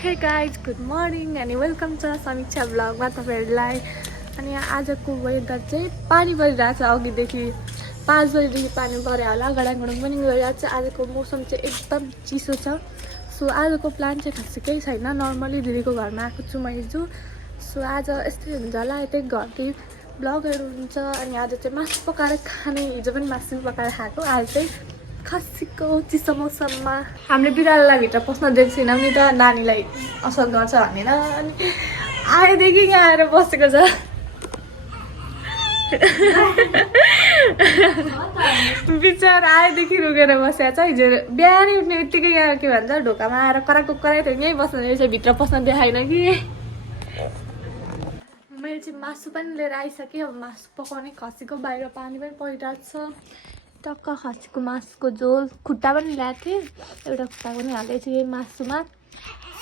Hey guys good morning अनि welcome छ समीक्षा ब्लगमा तपाईँहरूलाई। अनि आजको वेदर चाहिँ पानी परिरहेको छ। अघिदेखि 5 बजीदेखि पानी पऱ्यो होला, गडाङगडुङ पनि गइरहेको छ। आजको मौसम चाहिँ एकदम चिसो छ। सो आजको प्लान चाहिँ खासै केही छैन। नर्मली दिदीको घरमा आएको छु म हिजो। सो आज यस्तै हुन्छ होला, यतै घरकै ब्लगहरू हुन्छ। अनि आज चाहिँ मासु पकाएर खाने, हिजो पनि मासु पकाएर खाएको। आज चाहिँ खसीको चिसो मौसममा हामीले बिरालोलाई भित्र पस्न दिएको छैनौँ नि त, नानीलाई असर गर्छ भनेर। अनि आएदेखि यहाँ आएर बसेको छ। बिचरा आएदेखि रुकेर बसेको छ। हिजो बिहानै उठ्ने बित्तिकै यहाँ के भन्छ ढोकामा आएर कराएको कराएको यहीँ बस्न रहेछ, भित्र पस्न देखाएन कि। मैले चाहिँ मासु पनि लिएर आइसकेँ। अब मासु पकाउने, खसीको बाहिर पानी पनि परिरहेको छ। टक्क खसीको मासुको झोल, खुट्टा पनि ल्याएको थिएँ, एउटा खुट्टा पनि हालेको यही मासुमा।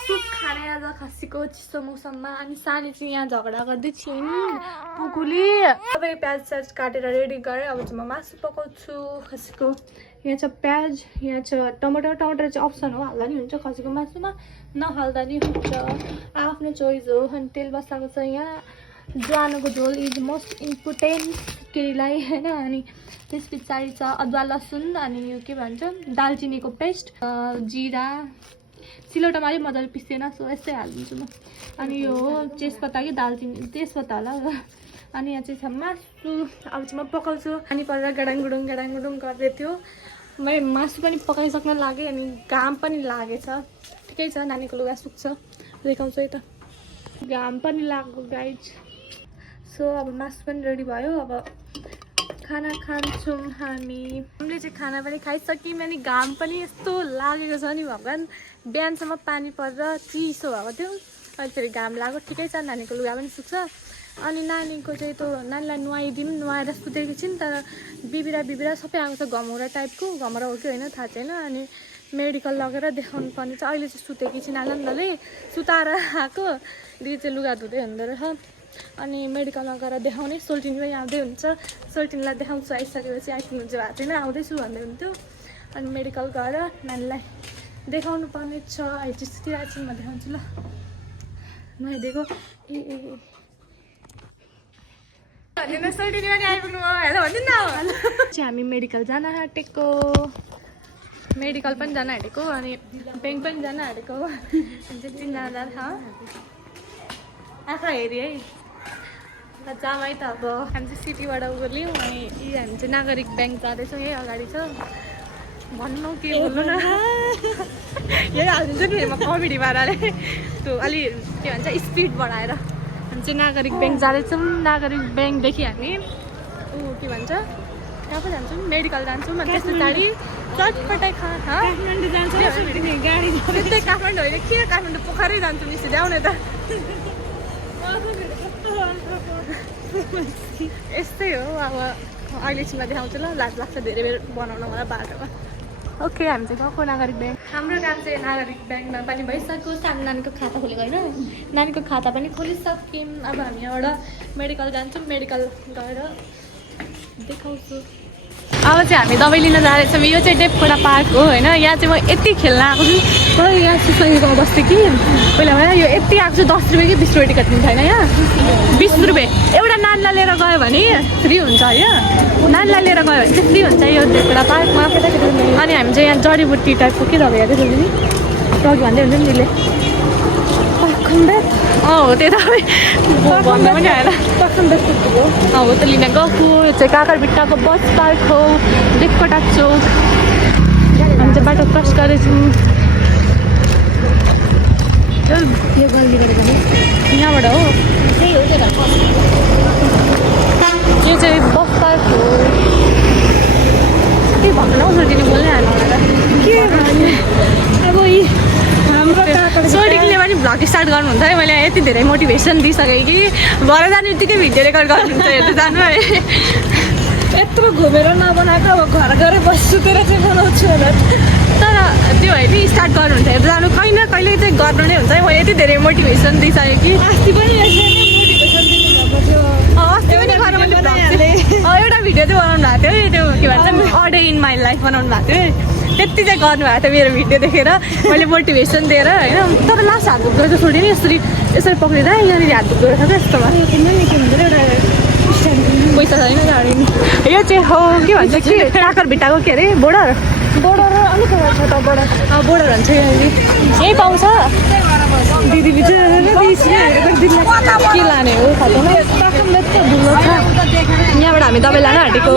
सुप खाने आज खसीको चिसो मौसममा। अनि सानी चाहिँ यहाँ झगडा गर्दै छिन् पुगुली। सबै प्याज स्याज काटेर रेडी गरेँ। अब चाहिँ म मासु पकाउँछु खसीको। यहाँ छ प्याज, यहाँ छ टमाटर। टमाटर चाहिँ अप्सन हो, हाल्दा नि हुन्छ खसीको मासुमा, नहाल्दा नि हुन्छ, आफ्नो चोइस हो। अनि तेल बसाएको छ यहाँ। ज्वानोको झोल इज मोस्ट इम्पोर्टेन्ट केटीलाई होइन। अनि त्यस पछाडि छ अदुवा लसुन, अनि यो के भन्छ दालचिनीको पेस्ट, जिरा सिलौटामा अलिक मजाले पिस्दैन, सो यस्तै हालिदिन्छु म। अनि यो हो तेजपत्ता कि दालचिनी, तेजपत्ता होला। अनि यहाँ चाहिँ छ मासु। अब चाहिँ म पकाउँछु। अनि परेर गडाङगुडुङ गर्दै थियो। मैले मासु पनि पकाइसक्न लागेँ, अनि घाम पनि लागेछ। ठिकै छ, नानीको लुगा सुक्छ, देखाउँछु है त। घाम पनि लाग्यो गाइज। सो अब मासु पनि रेडी भयो। अब खाना खान्छौँ हामीले चाहिँ खाना पनि खाइसक्यौँ। अनि घाम पनि यस्तो लागेको छ नि भगवान्। बिहानसम्म पानी परेर चिसो भएको थियो, अहिले फेरि घाम लाग्यो। ठिकै छ, नानीको लुगा पनि सुक्छ। अनि नानीको चाहिँ त्यो नानीलाई नुहाइदिउँ, नुहाएर सुतेकी छिन्, तर बिबिरा सबै आएको छ, घमौरा टाइपको। घमौरा हो कि होइन थाहा छैन। अनि मेडिकल लगेर देखाउनु पर्ने छ। अहिले चाहिँ सुतेकी छिन्, आनन्दले सुताएर आएको। दिदी चाहिँ लुगा धुँदै हुँदो रहेछ। अनि मेडिकलमा गएर देखाउने, सोल्टिनी पनि आउँदै हुन्छ। सोल्टिनीलाई देखाउँछु, आइसकेपछि आइपुग्नु चाहिँ भएको छैन, आउँदैछु भन्दै हुन्थ्यो। अनि मेडिकल गएर नानीलाई देखाउनु पर्ने छ। हिजो सुतिरहेको छु, म देखाउँछु ल। नुहाइदिएको सोल्टिनी पनि आइपुग्नु भयो, हेलो भन्नु न। चाहिँ हामी मेडिकल जान आँटेको, मेडिकल पनि जान आँटेको, अनि ब्याङ्क पनि जान आँटेको। अनि 3 जना जान्छ आँखा हेरी है। जाम है त। अब हामी चाहिँ सिटीबाट गयौँ, अनि हामी चाहिँ नागरिक ब्याङ्क जाँदैछौँ। यही अगाडि छ। भन्नु के बोल्नु न, यही हालिदिन्छ नि म कमेडी पाराले। त्यो अलि के भन्छ स्पिड बढाएर। हामी चाहिँ नागरिक ब्याङ्क जाँदैछौँ। नागरिक ब्याङ्कदेखि हामी के भन्छ कहाँ पो जान्छौँ, मेडिकल जान्छौँ। अनि त्यस पछाडि चटपटाइ काठमाडौँ जान्छ गाडी। त्यस्तै काठमाडौँ होइन के, काठमाडौँ पोखरै जान्छौँ नि, सिधै आउने त। यस्तै हो। अब अहिले छिमा देखाउँछु ल, लाज लाग्छ धेरै बेर बनाउनु मलाई बाटोमा। ओके, हामी चाहिँ गएको नागरिक ब्याङ्क। हाम्रो काम चाहिँ नागरिक ब्याङ्कमा पनि भइसक्यो। सानो नानीको खाता खोलेको होइन, नानीको खाता पनि खोलिसक्यौँ। अब हामी यहाँबाट मेडिकल जान्छौँ, मेडिकल गएर देखाउँछु। अब चाहिँ हामी दबाई लिन जाँदैछौँ। यो चाहिँ डेपकोटा पार्क हो होइन। यहाँ चाहिँ म यति खेल्न आएको छु। यहाँ चिसोको बस्थेँ कि पहिला होइन। यो यति आएको छु, 10 रुपियाँ कि 20 रुपियाँ टिकट लिन्छ होइन। यहाँ 20 रुपियाँ। एउटा नानीलाई लिएर गयो भने फ्री हुन्छ होइन। नानीलाई लिएर गयो भने चाहिँ फ्री हुन्छ यो डेपकोटा पार्कमा। अनि हामी चाहिँ यहाँ जडीबुटी टाइपको के दबाई हेर्दै थियो नि, टगी भन्दै हुन्छ नि दिदीले। हो त्यो दबाई भन्दा पनि आएर हो त लिन गएको। यो चाहिँ काकरभिट्टाको बस पार्क हो, डेपकोटा चौक। हामी चाहिँ बाटो क्रस गर्दैछौँ। यहाँबाट हो, यो चाहिँ बस पार्क हो। के भन्नु हौ सोल्टिनी बोल्नै हाल्नु होला के भन्ने। अब सोल्टिनीले पनि भ्लग स्टार्ट गर्नुहुन्छ है। मैले यति धेरै मोटिभेसन दिइसकेँ कि भएर जाने बित्तिकै भिडियो रेकर्ड गर्नुहुन्छ, हेर्दै जानु है। यत्रो घुमेर नबनाएको, अब घर गएर बस्सुतेर चाहिँ बनाउँछु होला। तर त्यो होइन, स्टार्ट गर्नुहुन्छ, हेर्दै जानु, कहीँ न कहिले चाहिँ गर्नु नै हुन्छ है। मैले यति धेरै मोटिभेसन दिइसकेँ कि अस्ति पनि अस्ति पनि गरेर मैले एउटा भिडियो चाहिँ बनाउनु भएको थियो। त्यो के भन्छ a day in my life बनाउनु भएको थियो। त्यति चाहिँ गर्नुभएको थियो मेरो भिडियो देखेर मैले मोटिभेसन दिएर होइन तर लास्ट हात दुख्दो रहेछ छोडी नि यसरी यसरी पक्रिँदा यहाँनिर हात दुख्दो रहेछ क्या यस्तोमा पैसा छैन गाडी यो चाहिँ हो के भन्छ कि टाकर भिट्टाको के अरे बोर्डर अलिक छ त बोर्डर बोर्डर भन्छ यहाँनिर यहीँ पाउँछ दिदीले के लाने हो खतमा पाखम्बेतको धुलो छ यहाँबाट हामी दबाई लान आँटेको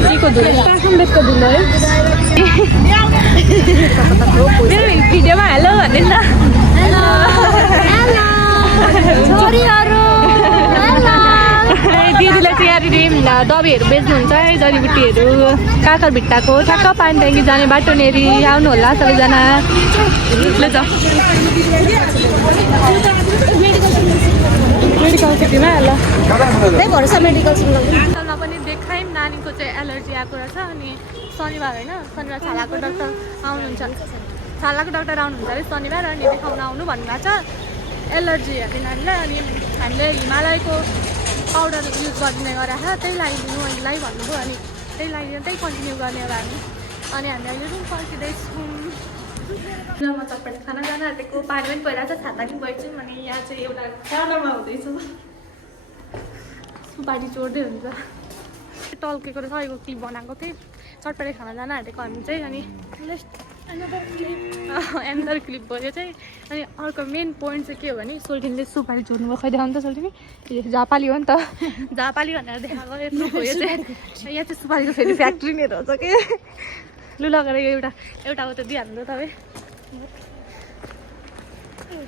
केको धुलो पाखम्बेतको धुलो है मेरो भिडियोमा हेलो भन्ने ल दिदीले चाहिँ यहाँनिर दबाईहरू बेच्नुहुन्छ है जडीबुटीहरू काकर भिट्टाको ठ्याक्क पानी ट्याङ्की जाने बाटोनेरि आउनु होला सबैजना ले जाऊ मेडिकल सिटीमा ल मेडिकलमा पनि देखायौँ नानीको चाहिँ एलर्जी आएको रहेछ अनि शनिबार होइन शनिबार छालाको डक्टर आउनुहुन्छ छालाको डक्टर आउनुहुन्छ अरे शनिबार अनि देखाउन आउनु भन्नुभएको छ एलर्जी हेर्ने नानीलाई अनि हामीले हिमालयको पाउडर युज गरिदिने गरेर त्यही लगाइदिनु अहिलेलाई भन्नुभयो अनि त्यही लगाइदिनु त्यही कन्टिन्यू गर्ने अब हामी अनि हामी अहिले रुम फर्किँदैछौँ र म चटपटे खाना जान आँटेको पानी पनि पहिरहेको छ छाता पनि बैठ्छौँ अनि यहाँ चाहिँ एउटा खानामा हुँदैछु सुपारी चोर्दै हुन्छ टल्केको रहेछ अहिलेको क्लिप बनाएको थिएँ चटपटे खाना जान आँटेको हामी चाहिँ अनि एन्डर क्लिप भयो चाहिँ अनि अर्को मेन पोइन्ट चाहिँ के हो भने सोल्टिनले सुपारी चोर्नु भयो खै देखाउनु त सोल्टिनी झापाली हो नि त झापाली भनेर देखाएको यत्रो हो यो चाहिँ यहाँ चाहिँ सुपारीको फेरि फ्याक्ट्री नै रहेछ कि लु लगेर यो एउटा उता दिइहाल्नु त तपाईँ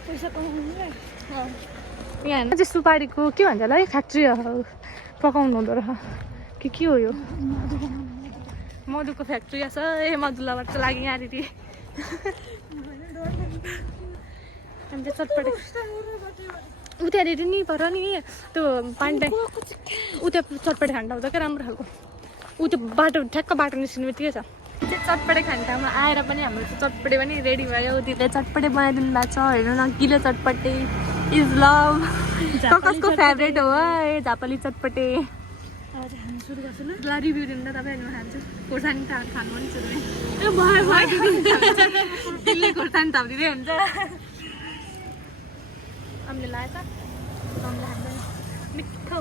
पैसा कमाउनु यहाँ चाहिँ सुपारीको के भन्छ होला है फ्याक्ट्री पकाउनु हुँदो रहेछ के हो यो मधुको फ्याक्ट्री छ ए मधुलाबाट चाहिँ लाग्यो यहाँनिर अनि चाहिँ चटपटे उतानिर नि पर नि त्यो पानी ट्याङ्क उता चटपटे खान आउँछ क्या राम्रो खालको ऊ त्यो बाटो ठ्याक्क बाटो निस्किनु बित्तिकै छ चाहिँ चटपटे खाने ठाउँमा आएर पनि हाम्रो चाहिँ चटपटे पनि रेडी भयो दिदीले चटपटे बनाइदिनु भएको छ हेर्नु न गिलो चटपटे इज लभ कसको फेभरेट हो है झापाली चटपटे ल रिभ्यू दिनु त तपाईँ खान्छु खोर्सानी खानु पनि सुरु दिदीले खोर्सानी थपिदिँदै हुन्छ हामीले लगाएछ मिठो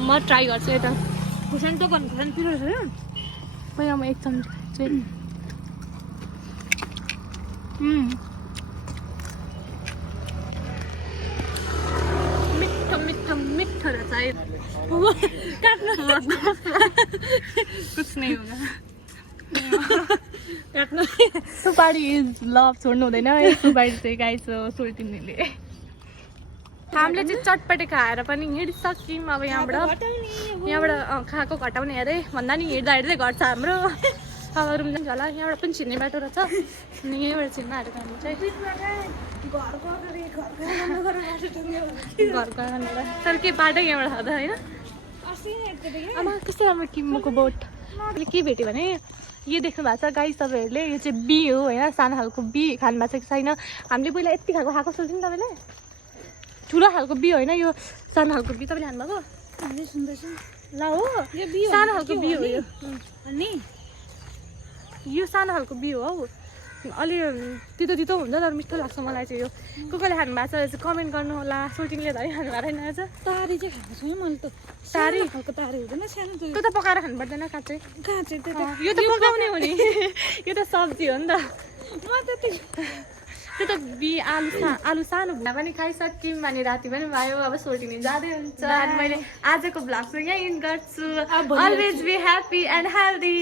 म ट्राई गर्छु यता खोर्सानी त गर्नु खोर्सानी पिरो रहेछ यो पहिला म एक चम्ची खान्छु मिठो मिठो मिठो रहेछ कुछ नहीं होगा सुपारी इज लभ छोड्नु हुँदैन है सुपारी चाहिँ गाइस सोल्टिनीले हामीले चाहिँ चटपटे खाएर पनि हिँडिसक्यौँ अब यहाँबाट खाएको घटाउने अरे भन्दा नि हिँड्दा हिँड्दै घर छ हाम्रो अब रुम जान्छ होला यहाँबाट पनि छिर्ने बाटो रहेछ अनि यहीँबाट छिर्न आँटेको हामी चाहिँ घरको तर के बाटो यहाँबाट खाँदा होइन आमा कस्तो राम्रो किम्मोको बोट अहिले के भेट्यो भने यो देख्नु भएको छ गाइस तपाईँहरूले यो चाहिँ बी हो होइन सानो खालको बी खानु भएको छ कि छैन हामीले पहिला यति खालको खाएको सोच्यो नि तपाईँले ठुलो खालको बी होइन यो सानो खालको बी तपाईँले खानुभएको सुन्दैछु ल हो सानो खालको बी हो यो अनि यो सानो खालको बी हो हौ अलि तितो तितो हुन्छ तर मिठो लाग्छ मलाई चाहिँ यो कसले खानु भएको छ कमेन्ट गर्नु होला सोल्टिङले धरि खानु भएको रहेन तारी चाहिँ खाएको छु मैले त तारी खालको तारी हुँदैन सानो त्यो त पकाएर खानु पर्दैन काँचै यो त पकाउने हो नि यो त सब्जी हो नि त त्यो त बी आलु सानो भुना पनि खाइसक्यौँ अनि राति पनि भयो अब सोल्टिनी जाँदै हुन्छ अनि मैले आजको भ्लग चाहिँ यहीँ इन्ड गर्छु always be happy and healthy